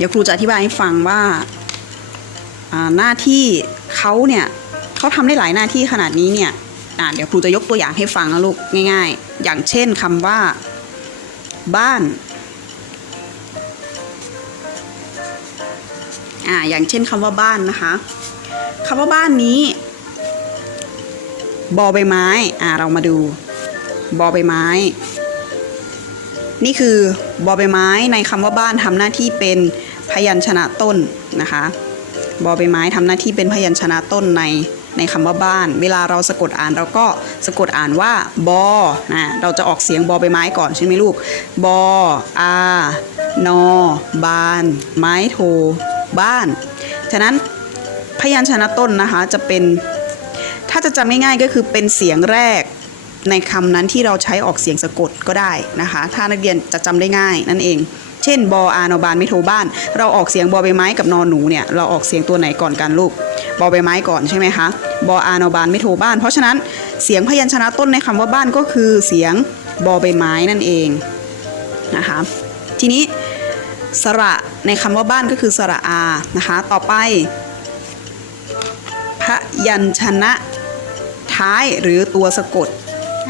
เดี๋ยวครูจะอธิบายให้ฟังว่าหน้าที่เขาเนี่ยเขาทำได้หลายหน้าที่ขนาดนี้เนี่ยเดี๋ยวครูจะยกตัวอย่างให้ฟังนะลูกง่าย ๆ อย่างเช่นคำว่า บ้านอ่าอย่างเช่นคำว่าบ้านนะคะคำว่าบ้านนี้บอใบไม้อ่าเรามาดูบอใบไม้ นี่คือบอใบไม้ในคำว่าบ้านทำหน้าที่เป็น พยัญชนะต้นนะคะบอใบไม้ทำหน้าที่เป็นพยัญชนะต้นในในคำว่าบ้าน เวลาเราสะกดอ่านเราก็สะกดอ่านว่าบอนะเราจะออกเสียงบอใบไม้ก่อนใช่ไหมลูกบออานอบาน ไม้โท บ้าน ฉะนั้นพยัญชนะต้นนะคะจะเป็น ถ้าจะจำง่ายๆก็คือเป็นเสียงแรกในคำนั้นที่เราใช้ออกเสียงสะกดก็ได้นะคะ ถ้านักเรียนจะจำได้ง่ายนั่นเอง เช่นบออานอบานไม่โทบ้าน เราออกเสียงบอใบไม้กับนอนหนูเนี่ยเราออกเสียงตัวไหนก่อนกันลูกบอใบไม้ก่อนใช่ไหมคะบออานอบานไม่โทบ้าน เพราะฉะนั้นเสียงพยัญชนะต้นในคำว่าบ้านก็คือเสียงบอใบไม้นั่นเองนะคะทีนี้สระในคำว่าบ้านก็คือสระอานะคะต่อไปพยัญชนะท้ายหรือตัวสะกด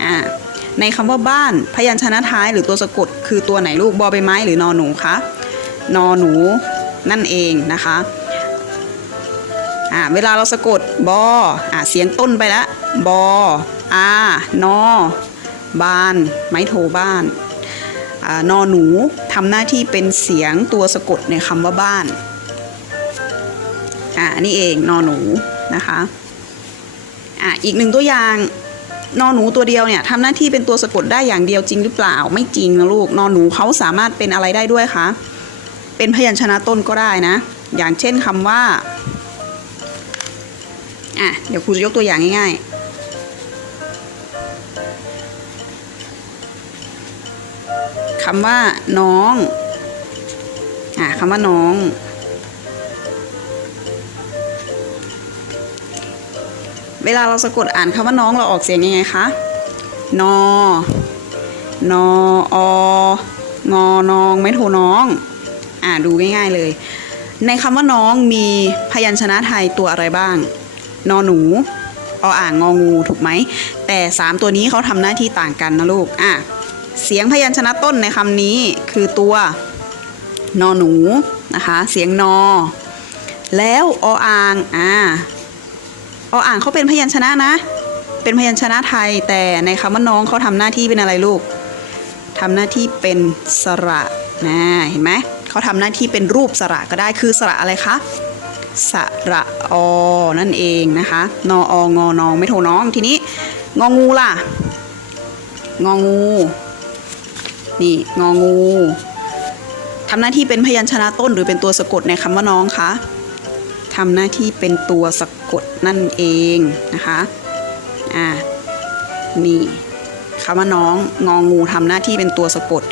อ่า ในคำว่าบ้าน พยัญชนะท้ายหรือตัวสะกด คือตัวไหนลูกบอใบไม้หรือนอหนูคะนอหนูนั่นเองนะคะอ่าเวลาเราสะกดบออ่าเสียงต้นไปแล้วบออานอบาน ไม้โทบ้านอานอหนูทำหน้าที่เป็นเสียงตัวสะกดในคำว่าบ้านอ่านี่เองนอหนูนะคะอ่าอีกหนึ่งตัวอย่าง นอหนูตัวเดียวเนี่ยทำหน้าที่เป็นตัวสะกดได้อย่างเดียวจริงหรือเปล่าไม่จริงนะลูกนอหนูเขาสามารถเป็นอะไรได้ด้วยคะเป็นพยัญชนะต้นก็ได้นะ อย่างเช่นคำว่าอะเดี๋ยวครูจะยกตัวอย่างง่ายๆคำว่าน้องอะคำว่าน้อง เวลาเราสะกดอ่านคำว่าน้องเราออกเสียงยังไงคะ นอ นอองอนองไม่โทน้อง อ่าดูง่ายๆเลย ในคำว่าน้องมีพยัญชนะไทยตัวอะไรบ้าง นอหนูออ่างงองูถูกไหม แต่ 3 ตัวนี้เขาทำหน้าที่ต่างกันนะลูก อะ เสียงพยัญชนะต้นในคำนี้คือตัวนอหนูนะคะ เสียงนอ แล้วออ่าง อ่า ออ่างเขาเป็นพยัญชนะนะ เป็นพยัญชนะไทย แต่ในคำว่าน้องเขาทำหน้าที่เป็นอะไรลูกทำหน้าที่เป็นสระนะเห็นไหมเขาทำหน้าที่เป็นรูปสระก็ได้คือสระอะไรคะสระอนั่นเองนะคะนอองอนองไม่โทน้องทีนี้งองูล่ะ งองู นี่งองูทำหน้าที่เป็นพยัญชนะต้นหรือเป็นตัวสะกดในคำว่าน้องคะ ทำหน้าที่เป็นตัวสะกดนั่นเองนะคะอ่านี่คำว่าน้องงองูทำหน้าที่เป็นตัวสะกด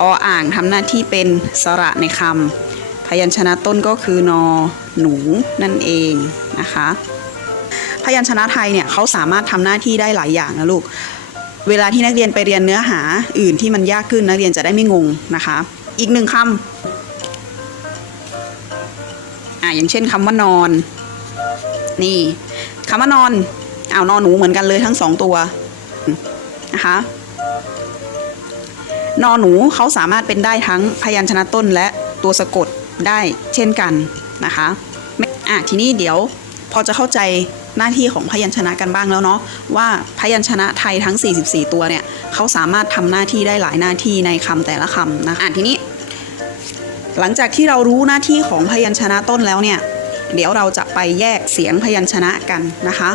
ออ่างทำหน้าที่เป็นสระในคำพยัญชนะต้นก็คือนอหนูนั่นเองนะคะพยัญชนะไทยเนี่ยเขาสามารถทำหน้าที่ได้หลายอย่างนะลูก เวลาที่นักเรียนไปเรียนเนื้อหาอื่นที่มันยากขึ้นนักเรียนจะได้ไม่งงนะคะ อีกหนึ่งคำ อ่าอย่างเช่นคำว่านอน นี่คำว่านอนเอานอนหนูเหมือนกันเลยทั้งสองตัวนะคะนอนหนูเขาสามารถเป็นได้ทั้งพยัญชนะต้นและตัวสะกดได้เช่นกันนะคะอะทีนี้เดี๋ยวพอจะเข้าใจหน้าที่ของพยัญชนะกันบ้างแล้วเนาะว่าพยัญชนะไทยทั้ง 44 ตัวเนี่ยเขาสามารถทำหน้าที่ได้หลายหน้าที่ในคำแต่ละคำนะอะทีนี้ หลังจากที่เรารู้หน้าที่ของพยัญชนะต้นแล้วเนี่ย เดี๋ยวเราจะไปแยกเสียงพยัญชนะกันนะคะ